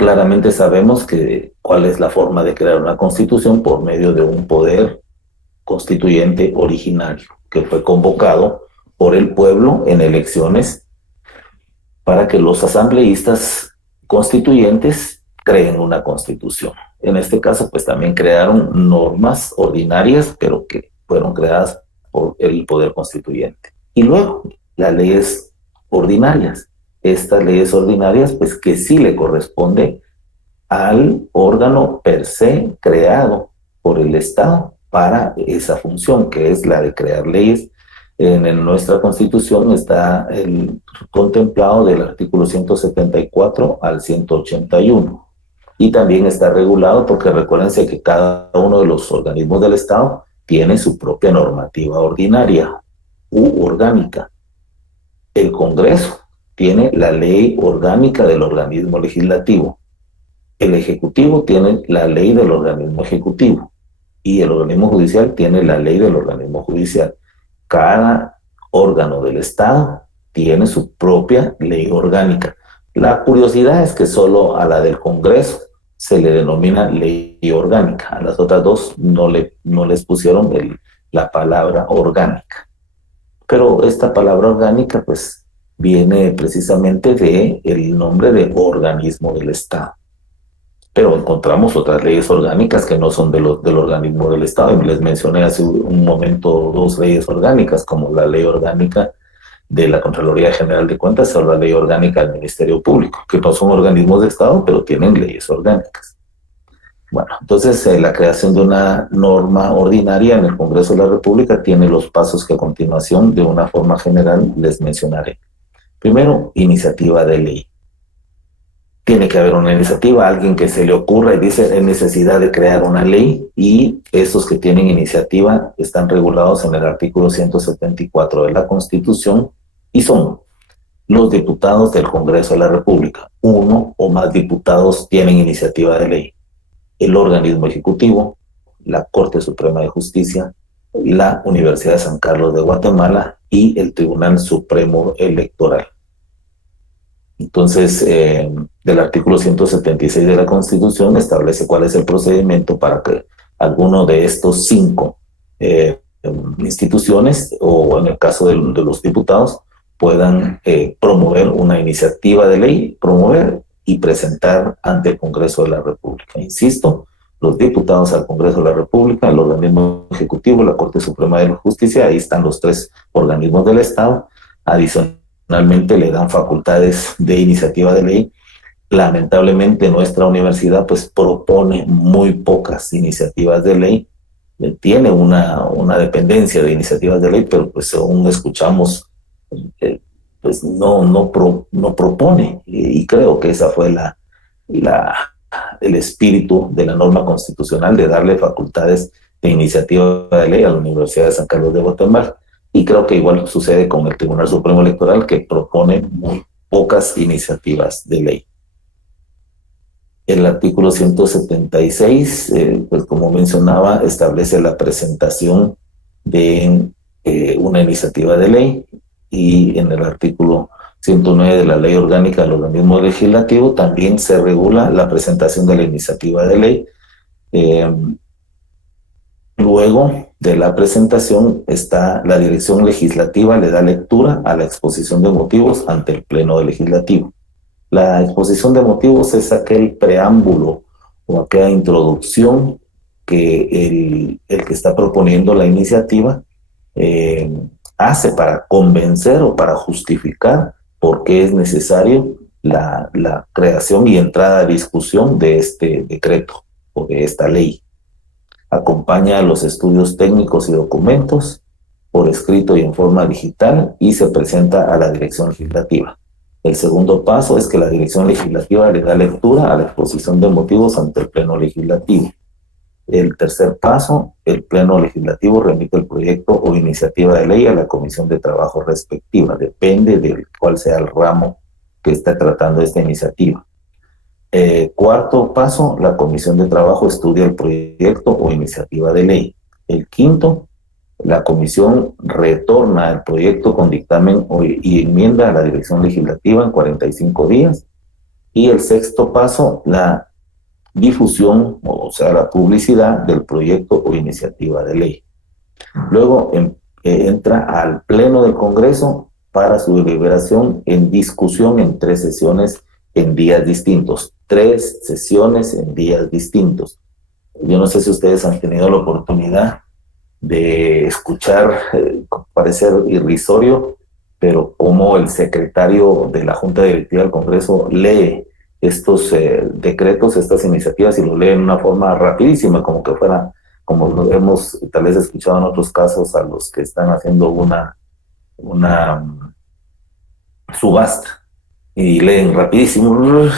claramente sabemos cuál es la forma de crear una constitución por medio de un poder constituyente originario que fue convocado por el pueblo en elecciones para que los asambleístas constituyentes creen una constitución. En este caso, pues también crearon normas ordinarias, pero que fueron creadas por el poder constituyente. Y luego, las leyes ordinarias. Estas leyes ordinarias, pues que sí le corresponde al órgano per se creado por el Estado para esa función, que es la de crear leyes. En nuestra Constitución está contemplado del artículo 174 al 181. Y también está regulado porque recuérdense que cada uno de los organismos del Estado tiene su propia normativa ordinaria u orgánica. El Congreso tiene la ley orgánica del organismo legislativo. El Ejecutivo tiene la ley del organismo ejecutivo. Y el organismo judicial tiene la ley del organismo judicial. Cada órgano del Estado tiene su propia ley orgánica. La curiosidad es que solo a la del Congreso se le denomina ley orgánica. A las otras dos no les pusieron la palabra orgánica. Pero esta palabra orgánica pues viene precisamente del nombre de organismo del Estado. Pero encontramos otras leyes orgánicas que no son del organismo del Estado. Y les mencioné hace un momento dos leyes orgánicas, como la ley orgánica de la Contraloría General de Cuentas o la ley orgánica del Ministerio Público, que no son organismos de Estado, pero tienen leyes orgánicas. Bueno, entonces la creación de una norma ordinaria en el Congreso de la República tiene los pasos que a continuación, de una forma general, les mencionaré. Primero, iniciativa de ley. Tiene que haber una iniciativa, alguien que se le ocurra y dice hay necesidad de crear una ley, y esos que tienen iniciativa están regulados en el artículo 174 de la Constitución y son los diputados del Congreso de la República. Uno o más diputados tienen iniciativa de ley. El organismo ejecutivo, la Corte Suprema de Justicia, la Universidad de San Carlos de Guatemala y el Tribunal Supremo Electoral. Entonces, del artículo 176 de la Constitución establece cuál es el procedimiento para que alguno de estos 5 instituciones, o en el caso de los diputados, puedan promover una iniciativa de ley, promover y presentar ante el Congreso de la República. Insisto, los diputados al Congreso de la República, el organismo ejecutivo, la Corte Suprema de Justicia, ahí están los 3 organismos del Estado. Adicionalmente le dan facultades de iniciativa de ley. Lamentablemente nuestra universidad pues propone muy pocas iniciativas de ley. Tiene una dependencia de iniciativas de ley, pero pues según escuchamos, pues no propone, y creo que esa fue el espíritu de la norma constitucional, de darle facultades de iniciativa de ley a la Universidad de San Carlos de Guatemala. Y creo que igual sucede con el Tribunal Supremo Electoral, que propone muy pocas iniciativas de ley. El artículo 176, pues como mencionaba, establece la presentación de una iniciativa de ley, y en el artículo 109 de la Ley Orgánica del Organismo Legislativo también se regula la presentación de la iniciativa de ley. Luego de la presentación está la dirección legislativa, le da lectura a la exposición de motivos ante el Pleno Legislativo. La exposición de motivos es aquel preámbulo o aquella introducción que el que está proponiendo la iniciativa hace para convencer o para justificar por qué es necesario la creación y entrada a discusión de este decreto o de esta ley. Acompaña los estudios técnicos y documentos por escrito y en forma digital, y se presenta a la dirección legislativa. El segundo paso es que la dirección legislativa le da lectura a la exposición de motivos ante el Pleno Legislativo. El tercer paso, el Pleno Legislativo remite el proyecto o iniciativa de ley a la Comisión de Trabajo respectiva, depende de cuál sea el ramo que está tratando esta iniciativa. Cuarto paso, la Comisión de Trabajo estudia el proyecto o iniciativa de ley. El quinto, la Comisión retorna el proyecto con dictamen y enmienda a la dirección legislativa en 45 días. Y el sexto paso, la difusión, o sea, la publicidad del proyecto o iniciativa de ley. Luego entra al Pleno del Congreso para su deliberación en discusión en 3 sesiones en días distintos. 3 sesiones en días distintos. Yo no sé si ustedes han tenido la oportunidad de escuchar, parecer irrisorio, pero como el secretario de la Junta Directiva del Congreso lee estos decretos, estas iniciativas, y lo lee en una forma rapidísima, como que fuera, como lo hemos tal vez escuchado en otros casos, a los que están haciendo una subasta, y leen rapidísimo,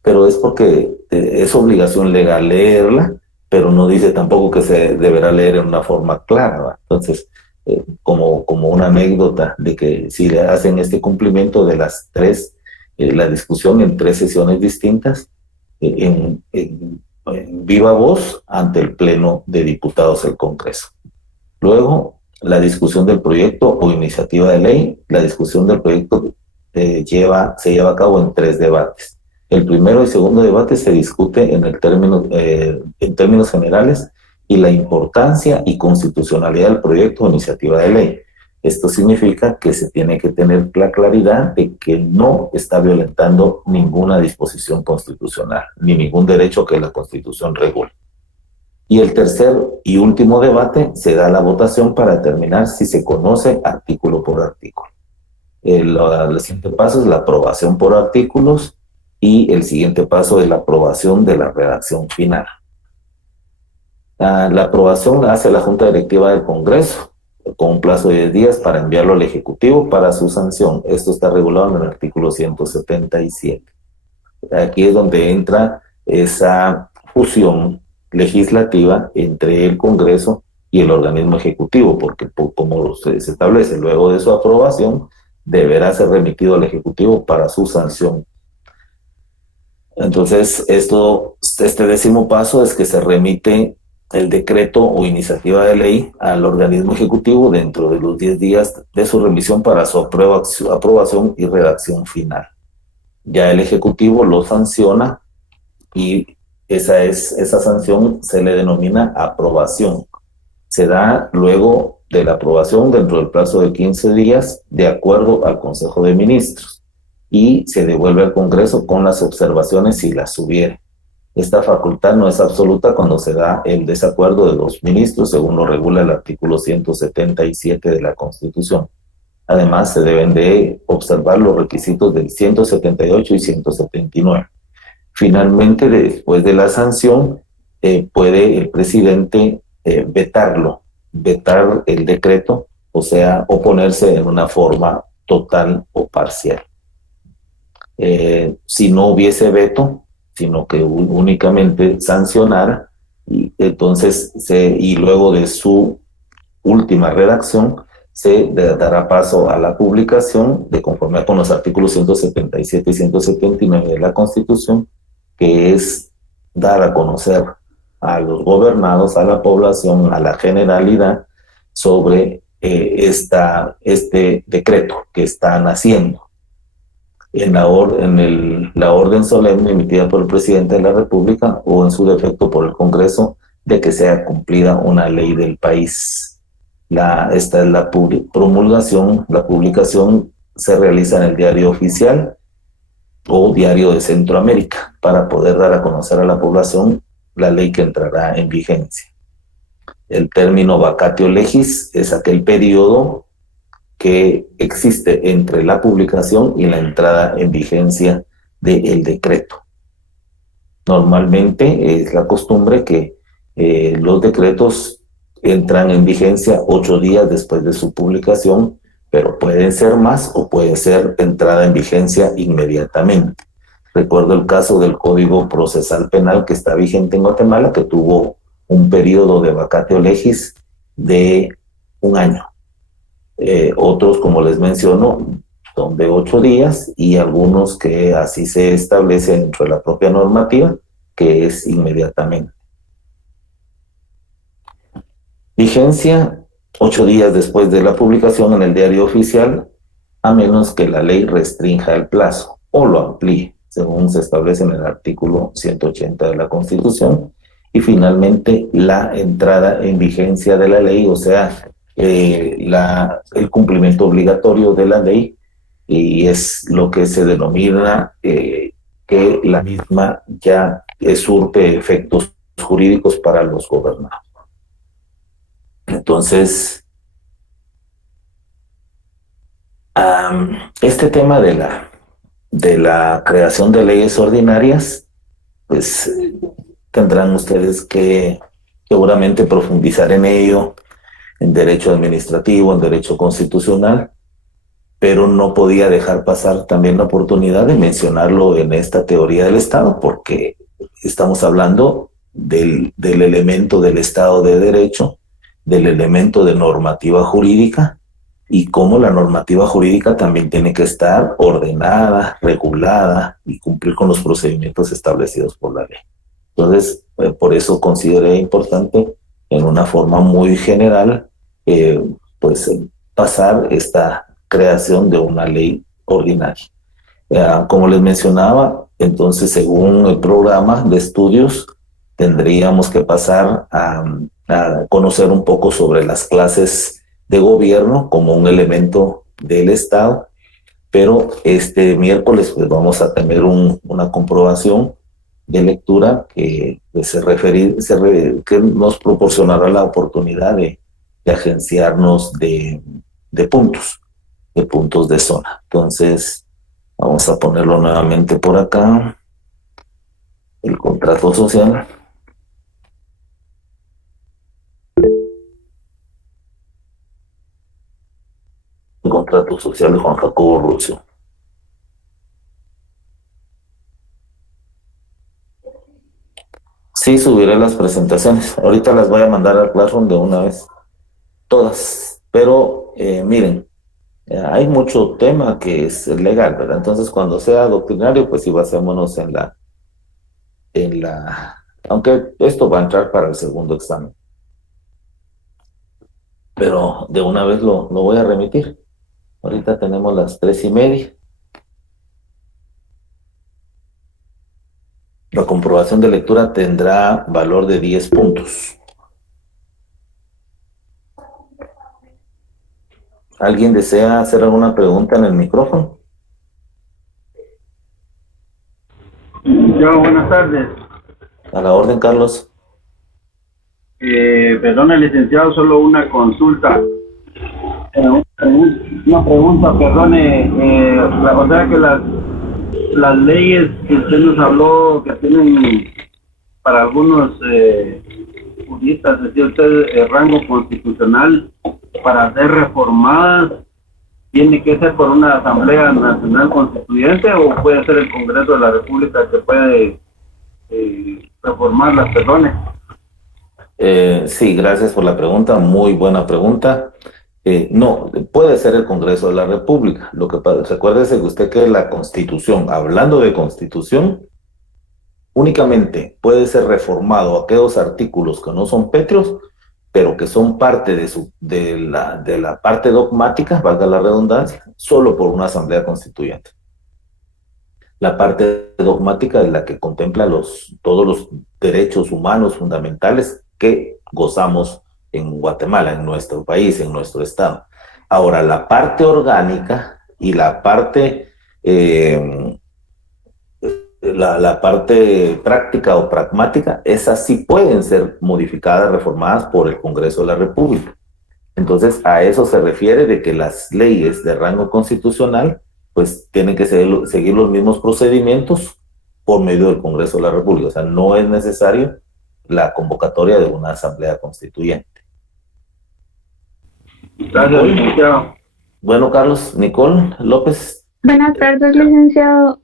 pero es porque es obligación legal leerla, pero no dice tampoco que se deberá leer en una forma clara, ¿va? Entonces, como una anécdota de que si le hacen este cumplimiento de las 3, la discusión en 3 sesiones distintas, en viva voz ante el Pleno de Diputados del Congreso. Luego, la discusión del proyecto o iniciativa de ley. La discusión del proyecto se lleva a cabo en 3 debates. El primero y segundo debate se discute en términos generales y la importancia y constitucionalidad del proyecto o iniciativa de ley. Esto significa que se tiene que tener la claridad de que no está violentando ninguna disposición constitucional, ni ningún derecho que la Constitución regule. Y el tercer y último debate se da la votación para determinar si se conoce artículo por artículo. El siguiente paso es la aprobación por artículos y el siguiente paso es la aprobación de la redacción final. La aprobación la hace la Junta Directiva del Congreso con un plazo de 10 días para enviarlo al Ejecutivo para su sanción. Esto está regulado en el artículo 177. Aquí es donde entra esa fusión legislativa entre el Congreso y el organismo ejecutivo, porque como se establece, luego de su aprobación deberá ser remitido al Ejecutivo para su sanción. Entonces, este décimo paso es que se remite el decreto o iniciativa de ley al organismo ejecutivo dentro de los 10 días de su remisión para su aprobación y redacción final. Ya el Ejecutivo lo sanciona y esa sanción se le denomina aprobación. Se da luego de la aprobación dentro del plazo de 15 días de acuerdo al Consejo de Ministros y se devuelve al Congreso con las observaciones si las hubiere. Esta facultad no es absoluta cuando se da el desacuerdo de los ministros, según lo regula el artículo 177 de la Constitución. Además, se deben de observar los requisitos del 178 y 179. Finalmente, después de la sanción, puede el presidente vetar el decreto, o sea, oponerse en una forma total o parcial. Si no hubiese veto, sino que únicamente sancionara, y entonces y luego de su última redacción se dará paso a la publicación de conformidad con los artículos 177 y 179 de la Constitución, que es dar a conocer a los gobernados, a la población, a la generalidad sobre este decreto que están haciendo. En la orden solemne emitida por el presidente de la República o en su defecto por el Congreso de que sea cumplida una ley del país. Esta es la promulgación, la publicación se realiza en el Diario Oficial o Diario de Centroamérica para poder dar a conocer a la población la ley que entrará en vigencia. El término vacatio legis es aquel periodo que existe entre la publicación y la entrada en vigencia del decreto. Normalmente es la costumbre que los decretos entran en vigencia 8 días después de su publicación, pero pueden ser más o puede ser entrada en vigencia inmediatamente. Recuerdo el caso del Código Procesal Penal que está vigente en Guatemala, que tuvo un periodo de vacatio legis de 1 año. Otros, como les menciono, son de 8 días y algunos que así se establece dentro de la propia normativa, que es inmediatamente. Vigencia 8 días después de la publicación en el Diario Oficial, a menos que la ley restrinja el plazo o lo amplíe. según se establece en el artículo 180 de la Constitución, y finalmente la entrada en vigencia de la ley, o sea, el cumplimiento obligatorio de la ley, y es lo que se denomina que la misma ya surte efectos jurídicos para los gobernados. Entonces, este tema de la creación de leyes ordinarias, pues tendrán ustedes que seguramente profundizar en ello, en derecho administrativo, en derecho constitucional, pero no podía dejar pasar también la oportunidad de mencionarlo en esta teoría del Estado, porque estamos hablando del elemento del Estado de Derecho, del elemento de normativa jurídica, y cómo la normativa jurídica también tiene que estar ordenada, regulada y cumplir con los procedimientos establecidos por la ley. Entonces, por eso consideré importante, en una forma muy general, pues pasar esta creación de una ley ordinaria. Como les mencionaba, entonces, según el programa de estudios, tendríamos que pasar a conocer un poco sobre las clases de gobierno como un elemento del Estado, pero este miércoles pues vamos a tener una comprobación de lectura que que nos proporcionará la oportunidad de agenciarnos de puntos de zona. Entonces, vamos a ponerlo nuevamente por acá. El contrato social. El contrato social de Juan Jacobo Russo. Sí, subiré las presentaciones. Ahorita las voy a mandar al Classroom de una vez. Todas. Pero miren, hay mucho tema que es legal, ¿verdad? Entonces, cuando sea doctrinario, pues sí basémonos en aunque esto va a entrar para el segundo examen. Pero de una vez lo voy a remitir. Ahorita tenemos las 3:30. La comprobación de lectura tendrá valor de 10 puntos. ¿Alguien desea hacer alguna pregunta en el micrófono? Yo, buenas tardes. A la orden, Carlos. Perdone, licenciado, solo una consulta. Una pregunta, perdone. O sea que las leyes que usted nos habló que tienen para algunos juristas, decía usted, rango constitucional, para ser reformadas, ¿tiene que ser por una Asamblea Nacional Constituyente o puede ser el Congreso de la República que puede reformarlas, perdone? Sí, gracias por la pregunta, muy buena pregunta. No, puede ser el Congreso de la República. Lo que recuérdese usted que la Constitución, hablando de Constitución, únicamente puede ser reformado aquellos artículos que no son pétreos, pero que son parte de la parte dogmática, valga la redundancia, solo por una Asamblea Constituyente. La parte dogmática es la que contempla todos los derechos humanos fundamentales que gozamos en Guatemala, en nuestro país, en nuestro estado. Ahora, la parte orgánica y la parte la parte práctica o pragmática, esas sí pueden ser modificadas, reformadas por el Congreso de la República. Entonces, a eso se refiere de que las leyes de rango constitucional pues tienen que seguir los mismos procedimientos por medio del Congreso de la República. O sea, no es necesario la convocatoria de una asamblea constituyente. Gracias, licenciado. Bueno, Carlos, Nicole López. Buenas tardes, licenciado.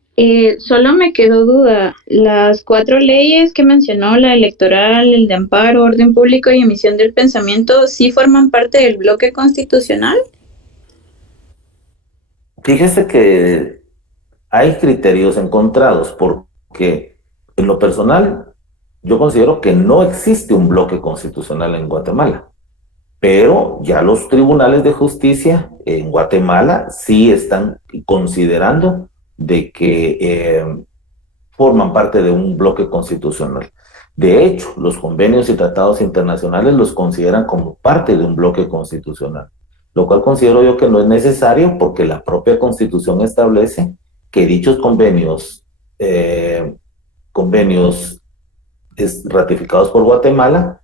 Solo me quedó duda. Las 4 leyes que mencionó, la electoral, el de amparo, orden público y emisión del pensamiento, ¿sí forman parte del bloque constitucional? Fíjese que hay criterios encontrados, porque en lo personal yo considero que no existe un bloque constitucional en Guatemala, pero ya los tribunales de justicia en Guatemala sí están considerando de que forman parte de un bloque constitucional. De hecho, los convenios y tratados internacionales los consideran como parte de un bloque constitucional, lo cual considero yo que no es necesario porque la propia Constitución establece que dichos convenios ratificados por Guatemala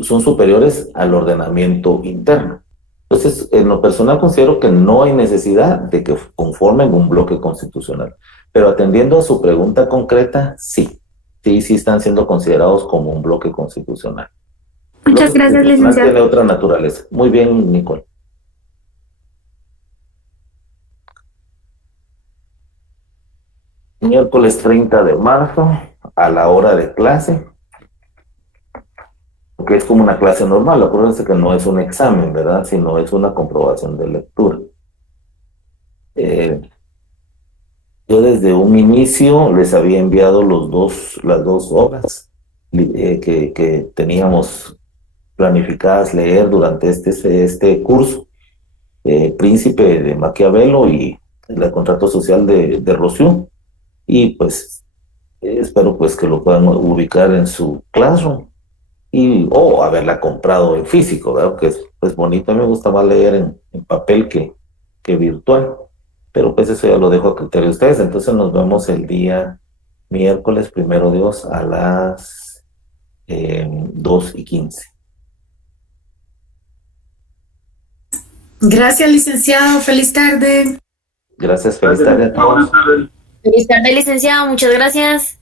son superiores al ordenamiento interno. Entonces, en lo personal considero que no hay necesidad de que conformen un bloque constitucional. Pero atendiendo a su pregunta concreta, sí están siendo considerados como un bloque constitucional. Muchas gracias, licenciado. Tiene otra naturaleza. Muy bien, Nicole. Miércoles 30 de marzo, a la hora de clase, que es como una clase normal. Acuérdense que no es un examen, ¿verdad? Sino es una comprobación de lectura. Yo desde un inicio les había enviado las dos obras que teníamos planificadas leer durante este curso. Príncipe de Maquiavelo y el contrato social de Rousseau. Y pues espero pues que lo puedan ubicar en su classroom o haberla comprado en físico, ¿verdad? Que es pues bonito. A mí me gusta más leer en papel que virtual, pero pues eso ya lo dejo a criterio de ustedes. Entonces nos vemos el día miércoles, primero Dios, a las 2:15. Gracias, licenciado. Feliz tarde. Gracias, feliz tarde a todos. Feliz tarde, licenciado. Muchas gracias.